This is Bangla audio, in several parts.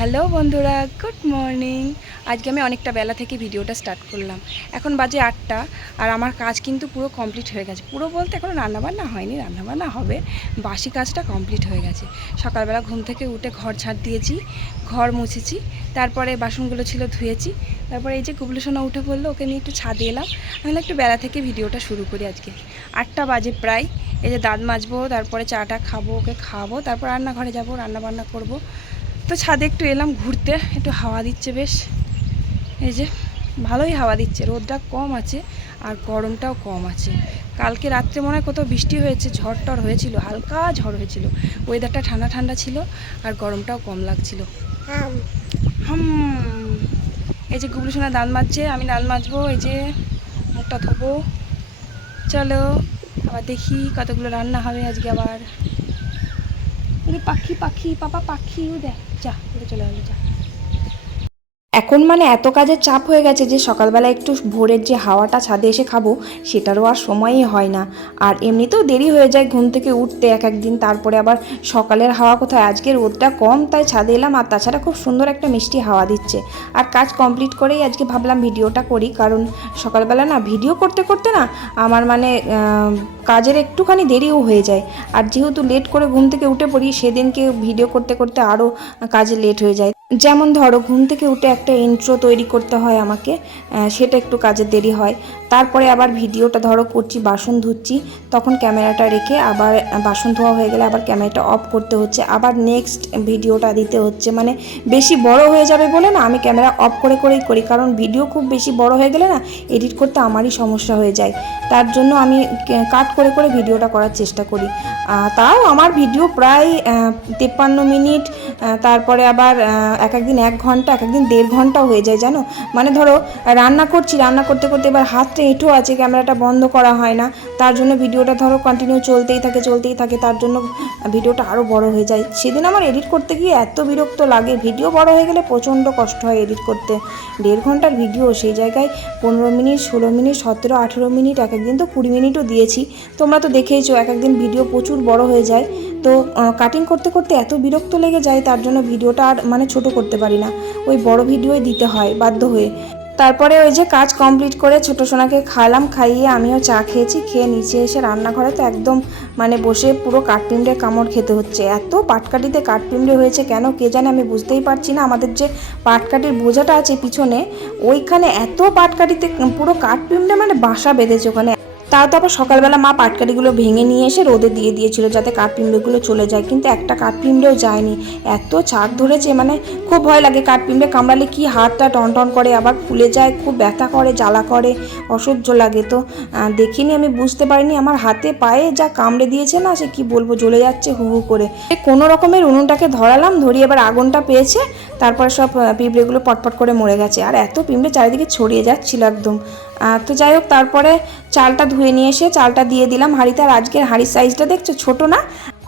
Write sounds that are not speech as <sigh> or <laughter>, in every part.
হ্যালো বন্ধুরা, গুড মর্নিং। আজকে আমি অনেকটা বেলা থেকে ভিডিওটা স্টার্ট করলাম। এখন বাজে আটটা আর আমার কাজ কিন্তু পুরো কমপ্লিট হয়ে গেছে। পুরো বলতে এখনও রান্নাবান্না হয়নি, রান্নাবান্না হবে। বাসি কাজটা কমপ্লিট হয়ে গেছে। সকালবেলা ঘুম থেকে উঠে ঘর ঝাড় দিয়েছি, ঘর মুছেছি, তারপরে বাসনগুলো ছিল ধুয়েছি, তারপরে এই যে গুবলু সোনা উঠে পড়ল, ওকে নিয়ে একটু ছাদে এলাম। আমি একটু বেলা থেকে ভিডিওটা শুরু করি আজকে। আটটা বাজে প্রায়। এই যে দাঁত মাজবো, তারপরে চাটা খাব, ওকে খাব তারপর রান্নাঘরে যাব, রান্নাবান্না করব। তো ছাদে একটু এলাম ঘুরতে একটু হাওয়া দিচ্ছে বেশ। এই যে ভালোই হাওয়া দিচ্ছে রোদটা কম আছে আর গরমটাও কম আছে। কালকে রাত্রে মনে হয় কোথাও বৃষ্টি হয়েছে ঝড় টর হয়েছিল হালকা ঝড় হয়েছিল। ওয়েদারটা ঠান্ডা ঠান্ডা ছিল আর গরমটাও কম লাগছিল। হুম। এই যে গুবলু সোনা দান মাজছে আমি দাঁত মাজবো এই যে মুখটা ধোবো। চলো আবার দেখি কতগুলো রান্না হবে আজকে আবার। পাখি পাখি পাপা পাখি ও দেখ যা উড়ে চলে গেলো যা এখন মানে এত কাজের চাপ হয়ে গেছে যে সকালবেলা একটু ভোরের যে হাওয়াটা ছাদে এসে খাব, সেটারও আর সময়ই হয় না। আর এমনিতেও দেরি হয়ে যায় ঘুম থেকে উঠতে এক একদিন, তারপরে আবার সকালের হাওয়া কোথায়? আজকে রোদটা কম, তাই ছাদে এলাম আর তাছাড়া খুব সুন্দর একটা মিষ্টি হাওয়া দিচ্ছে। আর কাজ কমপ্লিট করেই আজকে ভাবলাম ভিডিওটা করি, কারণ সকালবেলা না ভিডিও করতে করতে না আমার মানে কাজের একটুখানি দেরিও হয়ে যায়। আর যেহেতু লেট করে ঘুম থেকে উঠে পড়ি, সেদিনকে ভিডিও করতে করতে আরও কাজে লেট হয়ে যায়। যেমন ধরো, ঘুম থেকে উঠে একটা ইন্ট্রো তৈরি করতে হয় আমাকে সেটা একটু কাজের দেরি হয়। তারপরে আবার ভিডিওটা ধরো করছি, বাসন ধুচ্ছি, তখন ক্যামেরাটা রেখে আবার বাসন ধোয়া হয়ে গেলে আবার ক্যামেরাটা অফ করতে হচ্ছে। আবার নেক্সট ভিডিওটা দিতে হচ্ছে। মানে বেশি বড় হয়ে যাবে বলে না, আমি ক্যামেরা অফ করে করেই করি। কারণ ভিডিও খুব বেশি বড় হয়ে গেলে না এডিট করতে আমারই সমস্যা হয়ে যায়। তার জন্য আমি কাট করে করে ভিডিওটা করার চেষ্টা করি। তাও আমার ভিডিও প্রায় তেপ্পান্ন মিনিট তারপরে আবার এক একদিন এক ঘণ্টা, এক একদিন দেড় ঘন্টাও হয়ে যায়, জানো? মানে ধরো, রান্না করছি, রান্না করতে করতে এবার হাতটা এঁটো আছে, ক্যামেরাটা বন্ধ করা হয় না। তার জন্য ভিডিওটা ধরো কন্টিনিউ চলতেই থাকে চলতেই থাকে, তার জন্য ভিডিওটা আরও বড় হয়ে যায়। সেদিন আমার এডিট করতে গিয়ে এত বিরক্ত লাগে, ভিডিও বড় হয়ে গেলে প্রচণ্ড কষ্ট হয় এডিট করতে। দেড় ঘণ্টার ভিডিও, সেই জায়গায় পনেরো মিনিট, ষোলো মিনিট, সতেরো, আঠেরো মিনিট, এক একদিন তো কুড়ি মিনিটও দিয়েছি। তোমরা তো দেখেইছো, এক একদিন ভিডিও প্রচুর বড় হয়ে যায়। তো কাটিং করতে করতে এত বিরক্ত লেগে যায়, তার জন্য ভিডিওটা আর মানে ছোট করতে পারি না। ওই বড় ভিডিওই দিতে হয়, বাধ্য হয়ে। তারপরে ওই যে কাজ কমপ্লিট করে ছোটো সোনাকে খাওয়ালাম, খাইয়ে আমিও চা খেয়েছি, খেয়ে নিচে এসে রান্নাঘরে তো একদম মানে বসে পুরো কাঠপিমড়ে কামড় খেতে হচ্ছে। এত পাটকাঠিতে কাঠপিমড়ে হয়েছে কেন কে জানে আমি বুঝতেই পারছি না। আমাদের যে পাটকাঠির বোঝাটা আছে পিছনে, ওইখানে এত পাটকাঠিতে পুরো কাঠপিমড়ে মানে বাসা বেঁধেছে ওখানে। তাও তো আবার সকালবেলা মা পাটকাঠিগুলো ভেঙে নিয়ে এসে রোদে দিয়ে দিয়েছিল যাতে কাঠপিমড়েগুলো চলে যায়। কিন্তু একটা কাঠপিমড়েও যায়নি। এত চাক ধরেছে মানে খুব ভয় লাগে কাঠপিমড়ে কামড়ালে কি হাতটা টন টন করে, আবার ফুলে যায়, খুব ব্যথা করে, জ্বালা করে, অসহ্য লাগে তো। দেখিনি, আমি বুঝতে পারিনি, আমার হাতে পায়ে যা কামড়ে দিয়েছে না, সে কি বলব, জ্বলে যাচ্ছে হু হু করে। কোনো রকমের উনুনটাকে ধরালাম, ধরিয়ে এবার আগুনটা পেয়েছে, তারপরে সব পিঁপড়েগুলো পটপট করে মরে গেছে। আর এত পিঁপড়ে চারিদিকে ছড়িয়ে যাচ্ছিল একদম। তো যাই হোক, তারপরে চালটা ধুয়ে নিয়ে এসে চালটা দিয়ে দিলাম হাঁড়িতে। আর আজকের হাঁড়ির সাইজটা দেখছ? ছোট না?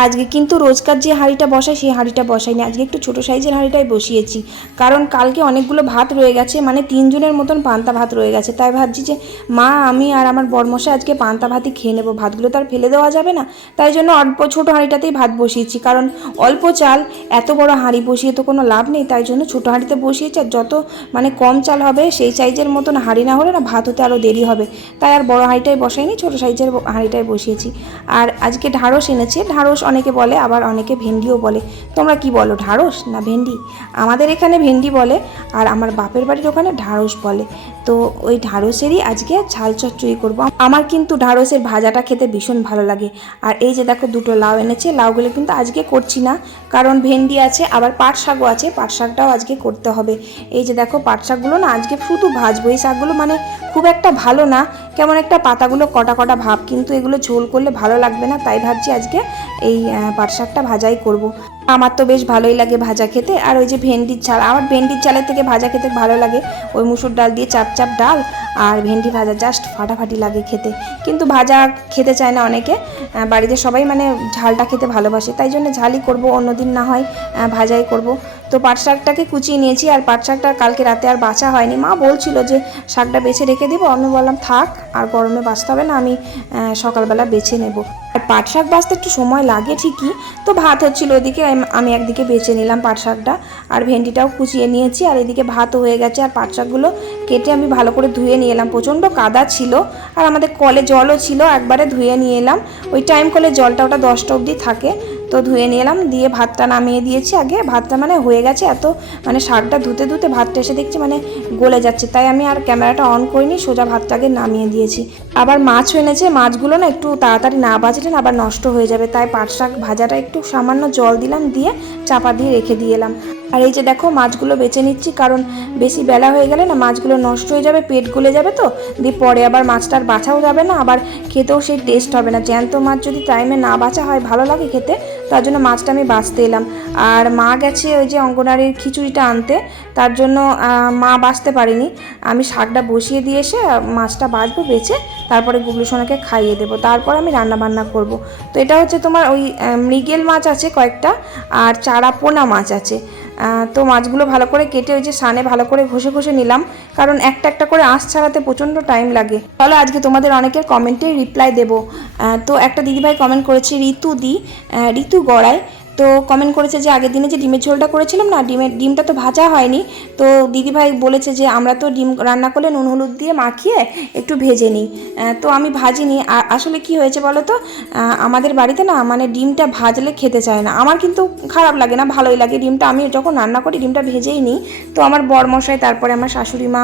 আজকে কিন্তু রোজকার যে হাঁড়িটা বসাই, সেই হাঁড়িটা বসাইনি। আজকে একটু ছোট সাইজের হাঁড়িটাই বসিয়েছি। কারণ কালকে অনেকগুলো ভাত রয়ে গেছে মানে তিনজনের মতন পান্তা ভাত রয়ে গেছে। তাই ভাবছি যে, মা, আমি আর আমার বরমশাই আজকে পান্তা ভাতই খেয়ে নেব। ভাতগুলো তো আর ফেলে দেওয়া যাবে না। তাই জন্য অল্প ছোটো হাঁড়িটাতেই ভাত বসিয়েছি। কারণ অল্প চাল, এত বড় হাঁড়ি বসিয়ে তো কোনো লাভ নেই। তাই জন্য ছোটো হাঁড়িতে বসিয়েছি আর যত মানে কম চাল হবে, সেই সাইজের মতন হাঁড়ি না হলে না ভাত হতে আরও দেরি হবে। তাই আর বড় হাঁড়িটাই বসাইনি, ছোট সাইজের হাঁড়িটাই বসিয়েছি। আর আজকে ঢাঁড়স এনেছে। ঢাঁড়স অনেকে বলে, আবার অনেকে ভেন্ডিও বলে। তোমরা কি বলো ঢাঁড়স না ভেন্ডি? আমাদের এখানে ভেন্ডি বলে, আর আমার বাপের বাড়ির ওখানে ঢাঁড়স বলে। তো ওই ঢাঁড়সেরই আজকে ঝাল চচ্চড়ি করব। আমার কিন্তু ঢাঁড়সের ভাজাটা খেতে ভীষণ ভালো লাগে। আর এই যে দেখো, দুটো লাউ এনেছে। লাউগুলো কিন্তু আজকে করছি না, কারণ ভেন্ডি আছে, আবার পাট শাকও আছে। পাট শাকটাও আজকে করতে হবে। এই যে দেখো, পাট শাকগুলো না আজকে শুধু ভাজবো। এই শাকগুলো মানে খুব একটা ভালো না। কেমন একটা পাতাগুলো কটা কটা ভাব, কিন্তু এগুলো ঝোল করলে ভালো লাগবে না, তাই ভাবছি আজকে এই পাট শাকটা ভাজাই করব। আমার তো বেশ ভালোই লাগে ভাজা খেতে, আর ওই যে ভেন্ডির চাল, আমার ভেন্ডির চালের থেকে ভাজা খেতে ভালো লাগে। ওই মুসুর ডাল দিয়ে চাপ চাপ ডাল, আর ভেন্ডি ভাজা জাস্ট ফাটাফাটি লাগে খেতে। কিন্তু ভাজা খেতে চায় না অনেকে বাড়িতে সবাই মানে ঝালটা খেতে ভালোবাসে, তাই জন্য ঝালই করব, অন্যদিন না হয় ভাজাই করব। তো পাট শাকটাকে কুচিয়ে নিয়েছি আর পাট শাকটা কালকে রাতে আর বাছা হয়নি। মা বলছিল যে শাকটা বেছে রেখে দেবো। আমি বললাম, থাক, আর গরমে বাঁচতে হবে না, আমি সকালবেলা বেছে নেব। আর পাট শাক বাঁচতে একটু সময় লাগে ঠিকই, তো ভাত হচ্ছিল ওদিকে আমি একদিকে বেছে নিলাম পাট শাকটা আর ভেন্ডিটাও কুচিয়ে নিয়েছি আর এদিকে ভাতও হয়ে গেছে আর পাট শাকগুলো কেটে আমি ভালো করে ধুয়ে নিয়ে এলাম। প্রচণ্ড কাদা ছিল আর আমাদের কলে জলও ছিল, একবারে ধুয়ে নিয়ে এলাম। ওই টাইম কলে জলটা ওটা দশটা অবধি থাকে তো ধুয়ে নিলাম দিয়ে ভাতটা নামিয়ে দিয়েছি আগে। ভাতটা মানে হয়ে গেছে এত মানে শাকটা ধুতে ধুতে ভাতটা এসে দেখছি মানে গলে যাচ্ছে। তাই আমি আর ক্যামেরাটা অন করিনি, সোজা ভাতটা আগে নামিয়ে দিয়েছি। আবার মাছ এনেছে, মাছগুলো না একটু তাড়াতাড়ি না বাজলে আবার নষ্ট হয়ে যাবে। তাই পাট শাক ভাজাটা একটু সামান্য জল দিলাম, দিয়ে চাপা দিয়ে রেখে দিয়ে এলাম। আর এই যে দেখো, মাছগুলো বেছে নিচ্ছি, কারণ বেশি বেলা হয়ে গেলে না মাছগুলো নষ্ট হয়ে যাবে, পেট গলে যাবে তো। দিয়ে পরে আবার মাছটা আর বাছাও যাবে না, আবার খেতেও সেই টেস্ট হবে না। জ্যান্ত মাছ যদি টাইমে না বাছা হয়, ভালো লাগে খেতে, তার জন্য মাছটা আমি বাছতে এলাম। আর মা গেছে ওই যে অঙ্গনারীর খিচুড়িটা আনতে, তার জন্য মা বাছতে পারিনি। আমি শাকটা বসিয়ে দিয়ে এসে মাছটা বাছবো, বেছে, তারপরে গুগলু সোনাকে খাইয়ে দেবো। তারপর আমি রান্না বান্না করব। তো এটা হচ্ছে তোমার ওই মৃগেল মাছ আছে কয়েকটা, আর চারা পোনা মাছ আছে। তো মাছগুলো ভালো করে কেটে ওই যে সানে ভালো করে ঘষে ঘষে নিলাম। কারণ একটা একটা করে আঁশ ছাড়াতে প্রচণ্ড টাইম লাগে। চলো আজকে তোমাদের অনেকের কমেন্টে রিপ্লাই দেবো। তো একটা দিদিভাই কমেন্ট করেছে ঋতু দি ঋতু গড়ায় তো কমেন্ট করেছে যে আগের দিনে যে ডিমের ঝোলটা করেছিলাম না, ডিমের ডিমটা তো ভাজা হয়নি। তো দিদিভাই বলেছে যে আমরা তো ডিম রান্না করলে নুন হলুদ দিয়ে মাখিয়ে একটু ভেজে নিই। তো আমি ভাজিনি। আসলে কি হয়েছে বলো তো? আমাদের বাড়িতে না মানে ডিমটা ভাজলে খেতে চায় না। আমার কিন্তু খারাপ লাগে না, ভালোই লাগে। ডিমটা আমি যখন রান্না করি ডিমটা ভেজেই নিই। তো আমার বরমশাই, তারপরে আমার শাশুড়ি মা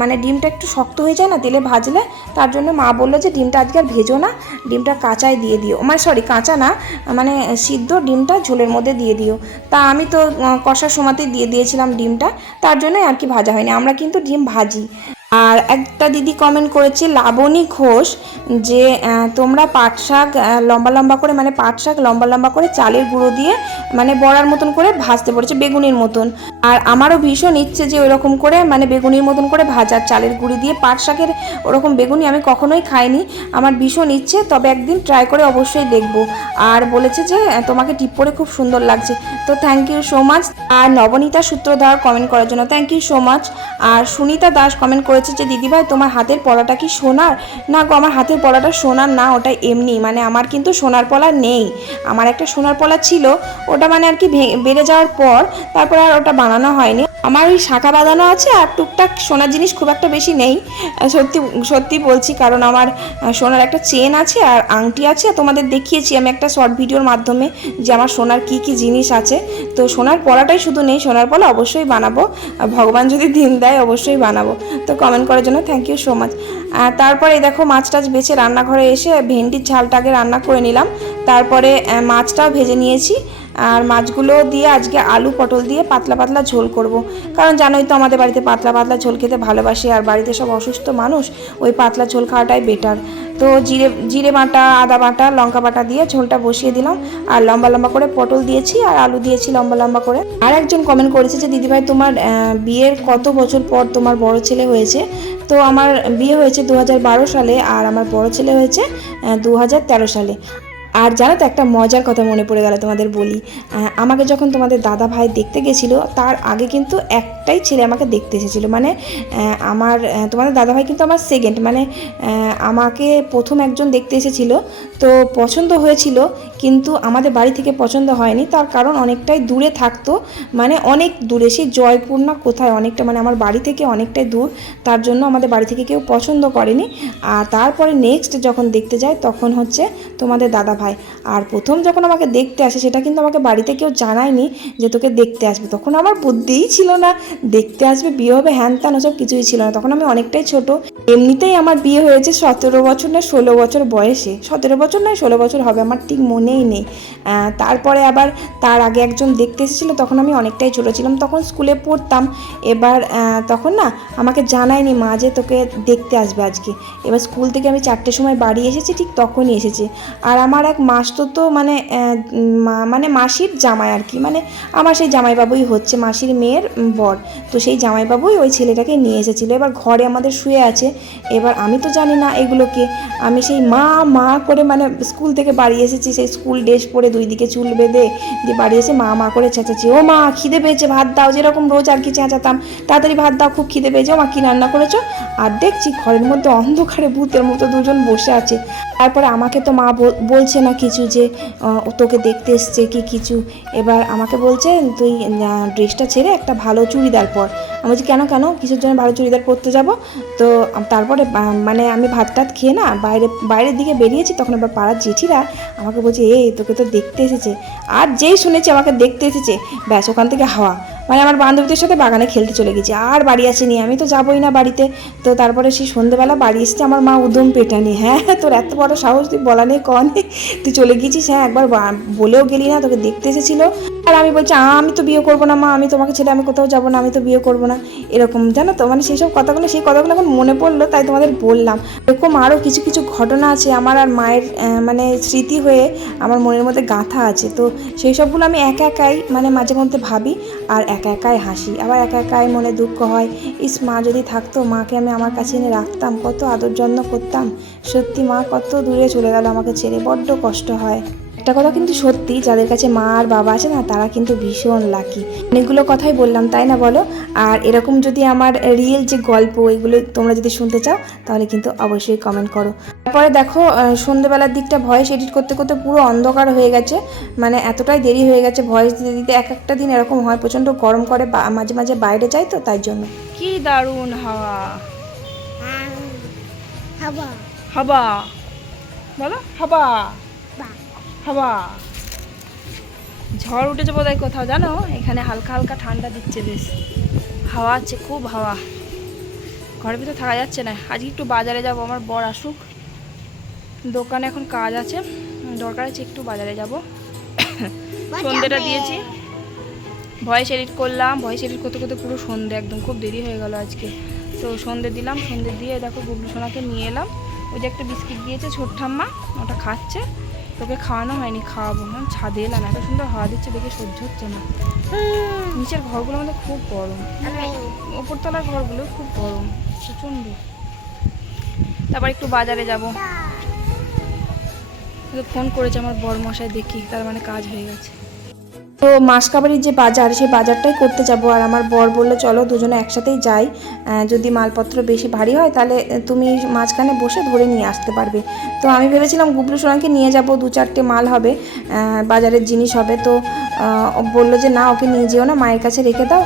মানে ডিমটা একটু শক্ত হয়ে যায় না তেলে ভাজলে, তার জন্য মা বলল যে ডিমটা আজকে আর ভেজো না, ডিমটা কাঁচায় দিয়ে দিও। মানে সরি কাঁচা না মানে সিদ্ধ ডিমটা ঝোলের মধ্যে দিয়ে দিও। তা আমি তো কষার সময়তেই দিয়ে দিয়েছিলাম ডিমটা, তার জন্যই আর কি ভাজা হয়নি। আমরা কিন্তু ডিম ভাজি। আর একটা দিদি কমেন্ট করেছে, লাবণী ঘোষ, যে তোমরা পাট শাক লম্বা লম্বা করে মানে পাট শাক লম্বা লম্বা করে চালের গুঁড়ো দিয়ে মানে বড়ার মতন করে ভাজতে পড়েছে বেগুনির মতন। আর আমারও ভীষণ ইচ্ছে যে ওই রকম করে মানে বেগুনির মতন করে ভাজার চালের গুঁড়ি দিয়ে পাট শাকের ওরকম বেগুনি আমি কখনোই খাইনি। আমার ভীষণ ইচ্ছে, তবে একদিন ট্রাই করে অবশ্যই দেখব। আর বলেছে যে তোমাকে টিপ পরে খুব সুন্দর লাগছে। তো থ্যাংক ইউ সো মাচ আর নবনীতা সূত্রধর কমেন্ট করার জন্য থ্যাংক ইউ সো মাচ আর সুনিতা দাস কমেন্ট করেছে যে, দিদিভাই, তোমার হাতের পলাটা কি সোনার? না গো, আমার হাতের পলাটা সোনার না, ওটা এমনি মানে আমার কিন্তু সোনার পলা নেই। আমার একটা সোনার পলা ছিল, ওটা মানে আর কি বেড়ে যাওয়ার পর, তারপর আর ওটা বানানো হয়নি। আমার ওই শাখা বাঁধানো আছে আর টুকটাক সোনার জিনিস খুব একটা বেশি নেই। সত্যি সত্যি বলছি, কারণ আমার সোনার একটা চেন আছে আর আংটি আছে। তোমাদের দেখিয়েছি আমি একটা শর্ট ভিডিওর মাধ্যমে যে আমার সোনার কি কি জিনিস আছে। তো সোনার পলাটাই শুধু নেই, সোনার পলা অবশ্যই বানাবো। ভগবান যদি দিন দেয়, অবশ্যই বানাবো। তো কমেন্ট করার জন্য থ্যাংক ইউ সো মাচ তারপরে দেখো মাছ টাছ বেছে রান্নাঘরে এসে ভেন্ডির ঝালটাকে রান্না করে নিলাম। তারপরে মাছটাও ভেজে নিয়েছি। আর মাছগুলো দিয়ে আজকে আলু পটল দিয়ে পাতলা পাতলা ঝোল করব। কারণ জানোই তো আমাদের বাড়িতে পাতলা পাতলা ঝোল খেতে ভালোবাসি, আর বাড়িতে সব অসুস্থ মানুষ, ওই পাতলা ঝোল খাওয়াটাই বেটার তো জিরে জিরে বাঁটা, আদা বাটা, লঙ্কা বাঁটা দিয়ে ঝোলটা বসিয়ে দিলাম। আর লম্বা লম্বা করে পটল দিয়েছি আর আলু দিয়েছি লম্বা লম্বা করে। আর একজন কমেন্ট করেছে যে, দিদিভাই, তোমার বিয়ের কত বছর পর তোমার বড় ছেলে হয়েছে? তো আমার বিয়ে হয়েছে দু হাজার বারো সালে আর আমার বড় ছেলে হয়েছে দু হাজার তেরো সালে। আর জানো তো একটা মজার কথা মনে পড়ে গেল তোমাদের বলি। আমাকে যখন তোমাদের দাদা ভাই দেখতে গেছিল, তার আগে কিন্তু একটাই ছেলে আমাকে দেখতে এসেছিল। মানে আমার তোমাদের দাদা ভাই কিন্তু আমার সেকেন্ড মানে আমাকে প্রথম একজন দেখতে এসেছিল। তো পছন্দ হয়েছিল, কিন্তু আমাদের বাড়ি থেকে পছন্দ হয়নি। তার কারণ অনেকটাই দূরে থাকতো। মানে অনেক দূরে, সেই জয়পুর না কোথায়? অনেকটা মানে আমার বাড়ি থেকে অনেকটাই দূর। তার জন্য আমাদের বাড়ি থেকে কেউ পছন্দ করেনি। আর তারপরে নেক্সট যখন দেখতে যায় তখন হচ্ছে তোমাদের দাদা ভাই। আর প্রথম যখন আমাকে দেখতে আসে, সেটা কিন্তু আমাকে বাড়িতে কেউ জানায়নি যে তোকে দেখতে আসবে। তখন আমার বুদ্ধিই ছিল না। দেখতে আসবে, বিয়ে হবে, হ্যান ত্যান, ওসব কিছুই ছিল না। তখন আমি অনেকটাই ছোট। এমনিতেই আমার বিয়ে হয়েছে সতেরো বছর না ষোলো বছর বয়সে। সতেরো বছর নয়, ষোলো বছর হবে, আমার ঠিক মনেই নেই। তারপরে আবার তার আগে একজন দেখতে এসেছিল, তখন আমি অনেকটাই ছোটো ছিলাম, তখন স্কুলে পড়তাম। এবার তখন না, আমাকে জানায়নি মা যে তোকে দেখতে আসবে আজকে। এবার স্কুল থেকে আমি চারটের সময় বাড়ি এসেছি, ঠিক তখনই এসেছে। আর আমার এক মাস তো তো মানে মানে মাসির জামাই আর কি মানে আমার সেই জামাইবাবুই হচ্ছে, মাসির মেয়ের বর। তো সেই জামাইবাবুই ওই ছেলেটাকে নিয়ে এসেছিল। এবার ঘরে আমাদের শুয়ে আছে। এবার আমি তো জানি না এগুলোকে। আমি সেই মা মা করে মানে মানে স্কুল থেকে বাড়ি এসেছি, সেই স্কুল ড্রেস পরে দুই দিকে চুল বেঁধে দিয়ে বাড়ি এসে মা মা করে চেঁচাচ্ছি। ও মা, খিদে পেয়েছে, ভাত দাও, যেরকম রোজ আর কি চেঁচাতাম। তাড়াতাড়ি ভাত দাও, খুব খিদে পেয়েছে। ও মা, কী রান্না করেছ? আর দেখছি ঘরের মধ্যে অন্ধকারে ভূতের মতো দুজন বসে আছে। তারপরে আমাকে তো মা বল- বলছে না কিছু যে তোকে দেখতে এসছে কি কিছু। এবার আমাকে বলছে, তুই ড্রেসটা ছেড়ে একটা ভালো চুড়িদার পর। আমি বলছি, কেন কেন? কিসের জন্য ভালো চুড়িদার পরতে যাব? তো তারপরে মানে আমি ভাত টাত খেয়ে না বাইরে, বাইরের দিকে বেরিয়েছি, তখন এবার পাড়ার জেঠিরা আমাকে বলছে এই তোকে তো দেখতে এসেছে। আর যেই শুনেছি আমাকে দেখতে এসেছে, ব্যাস, ওখান থেকে হাওয়া। মানে আমার বান্ধবীদের সাথে বাগানে খেলতে চলে গেছি, আর বাড়ি আসেনি, আমি তো যাবোই না বাড়িতে। তো তারপরে সেই সন্ধেবেলা বাড়ি এসেছে আমার মা উদম পেটানি হ্যাঁ তোর এত বড় সাহস, তুই বলা নেই, ক নেই তুই চলে গেছিস হ্যাঁ একবার বলেও গেলি না, তোকে দেখতে এসেছিল। আর আমি বলছি আমি তো বিয়ে করব না, মা, আমি তোমাকে ছেড়ে আমি কোথাও যাব না, আমি তো বিয়ে করব না। এরকম, জানো তো? মানে সেই সব কথাগুলো, সেই কথাগুলো এখন মনে পড়ল, তাই তোমাদের বললাম। এরকম আরও কিছু কিছু ঘটনা আছে আমার আর মায়ের মানে স্মৃতি হয়ে আমার মনের মধ্যে গাঁথা আছে। তো সেই সবগুলো আমি একা একাই মানে মাঝে মধ্যে ভাবি আর একা একাই হাসি। আবার একা একাই মনে দুঃখ হয়। ইস, মা যদি থাকতো, মাকে আমি আমার কাছে এনে রাখতাম, কত আদর যত্ন করতাম। সত্যি মা কত দূরে চলে গেল আমাকে ছেড়ে, বড্ড কষ্ট হয়। একটা কথা কিন্তু সত্যি যাদের কাছে মা আর বাবা আছে না তারা কিন্তু ভীষণ লাকি অনেকগুলো কথাই বললাম তাই না বলো? আর এরকম যদি আমার রিয়েল যে গল্প এগুলো তোমরা যদি শুনতে চাও তাহলে কিন্তু অবশ্যই কমেন্ট করো। তারপরে দেখো সন্ধ্যেবেলার দিকটা ভয়েস এডিট করতে করতে পুরো অন্ধকার হয়ে গেছে। মানে এতটাই দেরি হয়ে গেছে ভয়েস দিতে দিতে এক একটা দিন এরকম হয় প্রচণ্ড গরম করে বা- মাঝে মাঝে বাইরে যাই তো তাই জন্য। কি দারুণ হাওয়া। হাওয়া। হাওয়া। বলো হাওয়া। হাওয়া ঝড় উঠেছে বোধ হয় কোথাও জানো? এখানে হালকা হালকা ঠান্ডা দিচ্ছে বেশ। হাওয়া আছে খুব হাওয়া। ঘরের ভিতরে থাকা যাচ্ছে না। আজকে একটু বাজারে যাব আমার বর আসুক। দোকানে এখন কাজ আছে। দরকার আছে একটু বাজারে যাব। <coughs> সন্ধ্যেটা দিয়েছি। ভয়েস এডিট করলাম। ভয়েস এডিট করতে করতে পুরো সন্ধে একদম খুব দেরি হয়ে গেল আজকে। তো সন্ধে দিলাম সন্ধে দিয়ে দেখো গুবলু সোনাকে নিয়ে এলাম। ওই যে একটা বিস্কিট দিয়েছে ছোট ঠাম্মা ওটা খাচ্ছে। তোকে খাওয়ানো হয়নি, খাওয়াবো না। ছাদে এলাম, এত সুন্দর হাওয়া দিচ্ছে, দেখে সহ্য হচ্ছে না। নিচের ঘরগুলো আমাদের খুব গরম। ওপরতলার ঘরগুলো খুব গরম, প্রচণ্ড। তারপর একটু বাজারে যাব। ফোন করেছে আমার বর মশাই দেখি, তার মানে কাজ হয়ে গেছে। তো মাসকাবাড়ির যে বাজার, সেই বাজারটাই করতে যাব। আর আমার বর বলল, চলো দুজনে একসাথেই যাই। যদি মালপত্র বেশি ভারী হয়, তাহলে তুমি মাঝখানে বসে ধরে নিয়ে আসতে পারবে। তো আমি ভেবেছিলাম গুবলু সোনাকে নিয়ে যাব, দু চারটে মাল হবে বাজারের জিনিস হবে। তো বলল যে, না, ওকে নিয়ে যেও না, মায়ের কাছে রেখে দাও।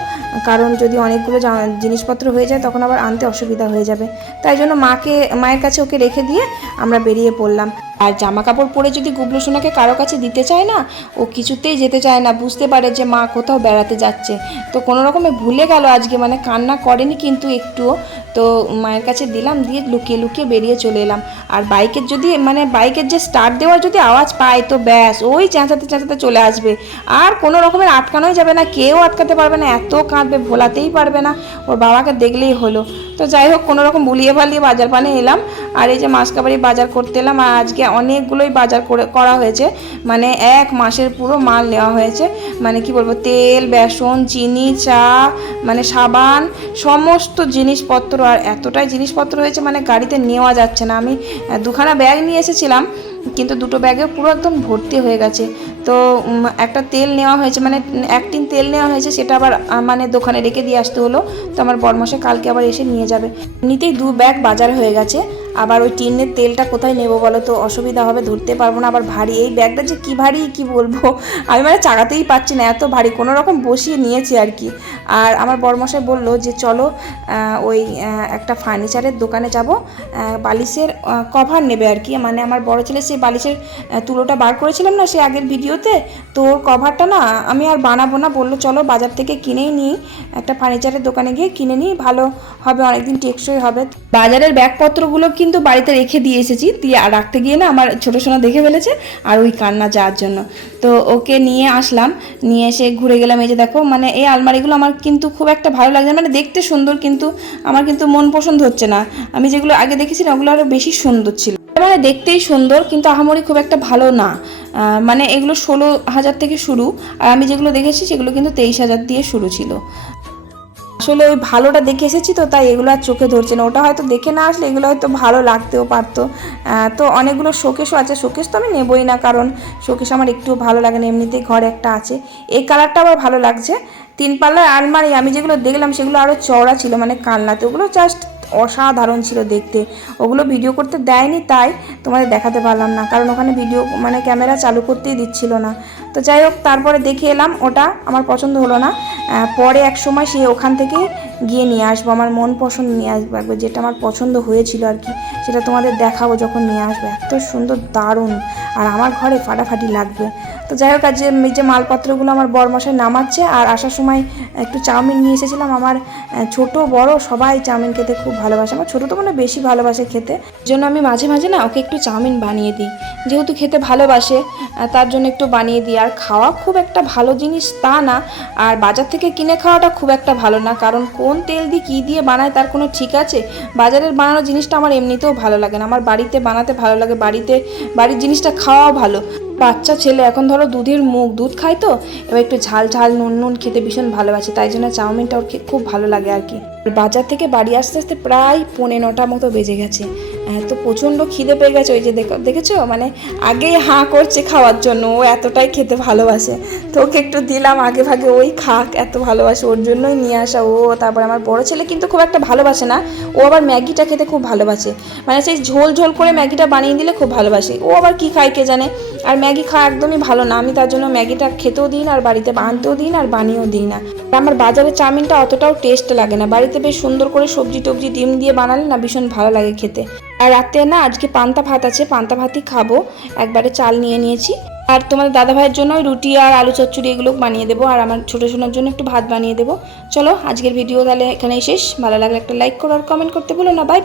কারণ যদি অনেকগুলো জিনিসপত্র হয়ে যায়, তখন আবার আনতে অসুবিধা হয়ে যাবে। তাই জন্য মাকে, মায়ের কাছে ওকে রেখে দিয়ে আমরা বেরিয়ে পড়লাম। আর জামা কাপড় পরে যদি গুবলু সোনাকে কারও কাছে দিতে চায় না, ও কিছুতেই যেতে চায় না। বুঝতে পারে যে মা কোথাও বেড়াতে যাচ্ছে। তো কোনো রকমে ভুলে গেল আজকে মানে কান্না করেনি কিন্তু একটুও। তো মায়ের কাছে দিলাম, দিয়ে লুকিয়ে লুকিয়ে বেরিয়ে চলে এলাম। আর বাইকের যদি মানে বাইকের যে স্টার্ট দেওয়ার যদি আওয়াজ পায়, তো ব্যাস, ওই চেঁচাতে চেঁচাতে চলে আসবে। আর কোনো রকমের আটকানোই যাবে না, কেউ আটকাতে পারবে না, এত কাঁদবে, ভোলাতেই পারবে না, ওর বাবাকে দেখলেই হলো। তো যাই হোক, কোনো রকম বুলিয়ে ফালিয়ে বাজার পানে এলাম, আর এই যে মাসকাবারি বাজার করতে এলাম, আর আজকে অনেকগুলোই বাজার করে, করা হয়েছে মানে এক মাসের পুরো মাল নেওয়া হয়েছে মানে কি বলব, তেল, বেসন, চিনি, চা মানে সাবান, সমস্ত জিনিসপত্র, আর এতটাই জিনিসপত্র হয়েছে মানে গাড়িতে নেওয়া যাচ্ছে না। আমি দুখানা ব্যাগ নিয়ে এসেছিলাম কিন্তু দুটো ব্যাগে পুরো একদম ভর্তি হয়ে গেছে। তো একটা তেল নেওয়া হয়েছে মানে এক টিন তেল নেওয়া হয়েছে, সেটা আবার মানে দোকানে রেখে দিয়ে আসতে হলো। তো আমার বরমশাই কালকে আবার এসে নিয়ে যাবে। নিতেই দু ব্যাগ বাজার হয়ে গেছে। আবার ওই টিনের তেলটা কোথায় নেব বলো তো? অসুবিধা হবে, ধরতে পারব না। আবার ভারী, এই ব্যাগটা যে কী ভারী, কি বলব? আমি মানে চাগাতেই পাচ্ছি না, এত ভারী। কোনো রকম বসিয়ে নিয়েছি আর কি। আর আমার বরমশাই বলল যে, চলো ওই একটা ফার্নিচারের দোকানে যাব। বালিশের কভার নেবে আর কি। মানে আমার বড় ছেলে সেই বালিশের তুলোটা বার করেছিলাম না সে আগের ভিডিওতে, তো ওর কভারটা না আমি আর বানাবো না। বলল, চলো, বাজার থেকে কিনেই নিই। একটা ফার্নিচারের দোকানে গিয়ে কিনে নিই। ভালো হবে, অনেকদিন টেকসই হবে। বাজারের ব্যাগপত্রগুলো কিন্তু বাড়িতে রেখে দিয়ে এসেছি। দিয়ে রাখতে গিয়ে না আমার ছোটো সোনা দেখে ফেলেছে আর ওই কান্না যাওয়ার জন্য। তো ওকে নিয়ে আসলাম। নিয়ে এসে ঘুরে গেলাম এই যে দেখো মানে এই আলমারিগুলো আমার কিন্তু খুব একটা ভালো লাগছে। মানে দেখতে সুন্দর কিন্তু আমার কিন্তু মন পছন্দ হচ্ছে না। আমি যেগুলো আগে দেখেছি না, ওগুলো আরও বেশি সুন্দর ছিল। মানে দেখতেই সুন্দর কিন্তু আহামরি খুব একটা ভালো না। মানে এগুলো ষোলো হাজার থেকে শুরু। আর আমি যেগুলো দেখেছি সেগুলো কিন্তু তেইশ হাজার দিয়ে শুরু ছিল। আসলে ওই ভালোটা দেখে এসেছি তো, তাই এগুলো আর চোখে ধরছে না। ওটা হয়তো দেখে না আসলে এগুলো হয়তো ভালো লাগতেও পারতো। তো অনেকগুলো শোকেশও আছে, শোকেশ তো আমি নেবই না, কারণ শোকেশ আমার একটুও ভালো লাগে না এমনিতেই ঘরে একটা আছে। এই কালারটা আবার ভালো লাগছে। তিন পাল্লার আলমারি, আমি যেগুলো দেখলাম সেগুলো আরও চওড়া ছিল মানে কালনাতে। ওগুলো জাস্ট অসাধারণ ছিল দেখতে। ওগুলো ভিডিও করতে দেয়নি, তাই তোমাদের দেখাতে পারলাম না। কারণ ওখানে ভিডিও মানে ক্যামেরা চালু করতেই দিচ্ছিল না। তো যাই হোক, তারপরে দেখে এলাম, ওটা আমার পছন্দ হলো না। পরে এক সময় সে ওখান থেকে গিয়ে নিয়ে আসব, আমার মন পছন্দ নিয়ে আসব একবার, যেটা আমার পছন্দ হয়েছিল আর কি, সেটা তোমাদের দেখাবো যখন নিয়ে আসব। এত সুন্দর, দারুণ, আর আমার ঘরে ফাটাফাটি লাগবে। তো যাই হোক আজ যে মালপত্রগুলো আমার বরমশাই নামাচ্ছে, আর আসার সময় একটু চাউমিন নিয়ে এসেছিলাম। আমার ছোট, বড়, সবাই চাউমিন খেতে খুব ভালোবাসে। আমার ছোটো তো মানে বেশি ভালোবাসে খেতে। জন্য আমি মাঝে মাঝে না ওকে একটু চাউমিন বানিয়ে দিই। যেহেতু খেতে ভালোবাসে তার জন্য একটু বানিয়ে দিই। আর খাওয়া খুব একটা ভালো জিনিস তা না। আর বাজার থেকে কিনে খাওয়াটা খুব একটা ভালো না। কারণ কোন তেল দিয়ে কী দিয়ে বানায় তার কোনো ঠিক আছে? বাজারের বানানো জিনিসটা আমার এমনিতেও ভালো লাগে না। আমার বাড়িতে বানাতে ভালো লাগে। বাড়িতে, বাড়ির জিনিসটা খাওয়াও ভালো। বাচ্চা ছেলে, এখন ধরো দুধের মুখ, দুধ খায় তো? এবার একটু ঝাল ঝাল, নুন নুন খেতে ভীষণ ভালোবাসে। তাই জন্য চাউমিনটা ওর খুব ভালো লাগে আর কি। বাজার থেকে বাড়ি আসতে আসতে প্রায় পৌনে নটা মতো বেজে গেছে। তো প্রচণ্ড খিদে পেয়ে গেছে, ওই যে দেখো, দেখেছ? মানে আগেই হাঁ করছে খাওয়ার জন্য, ও এতটাই খেতে ভালোবাসে। তো ওকে একটু দিলাম, আগে ভাগে ওই খাক, এত ভালোবাসে, ওর জন্যই নিয়ে আসা ও। তারপর আমার বড় ছেলে কিন্তু খুব একটা ভালোবাসে না, ও আবার ম্যাগিটা খেতে খুব ভালোবাসে। মানে সেই ঝোল ঝোল করে ম্যাগিটা বানিয়ে দিলে খুব ভালোবাসে। ও আবার কি খায় কে জানে? আর ম্যাগি খাওয়া একদমই ভালো না, আমি তার জন্য ম্যাগিটা খেতেও দিই না, আর বাড়িতে বানতেও দিই না, আর বানিয়েও দিই না। আমার বাজারের চাউমিনটা অতটাও টেস্ট লাগে না, বাড়িতে বেশ সুন্দর করে সবজি টবজি ডিম দিয়ে বানালে না ভীষণ ভালো লাগে খেতে। আর রাতে না আজকে পান্তা ভাত আছে, পান্তা ভাতই খাব। একবারে চাল নিয়ে নিয়েছি। আর তোমার দাদা ভাইয়ের জন্য রুটি আর আলু চচ্চড়ি এগুলো বানিয়ে দেবো। আর আমার ছোটো সোনার জন্য একটু ভাত বানিয়ে দেবো। চলো, আজকের ভিডিও তাহলে এখানেই শেষ। ভালো লাগলে একটা লাইক করো আর কমেন্ট করতে বলো না। বাই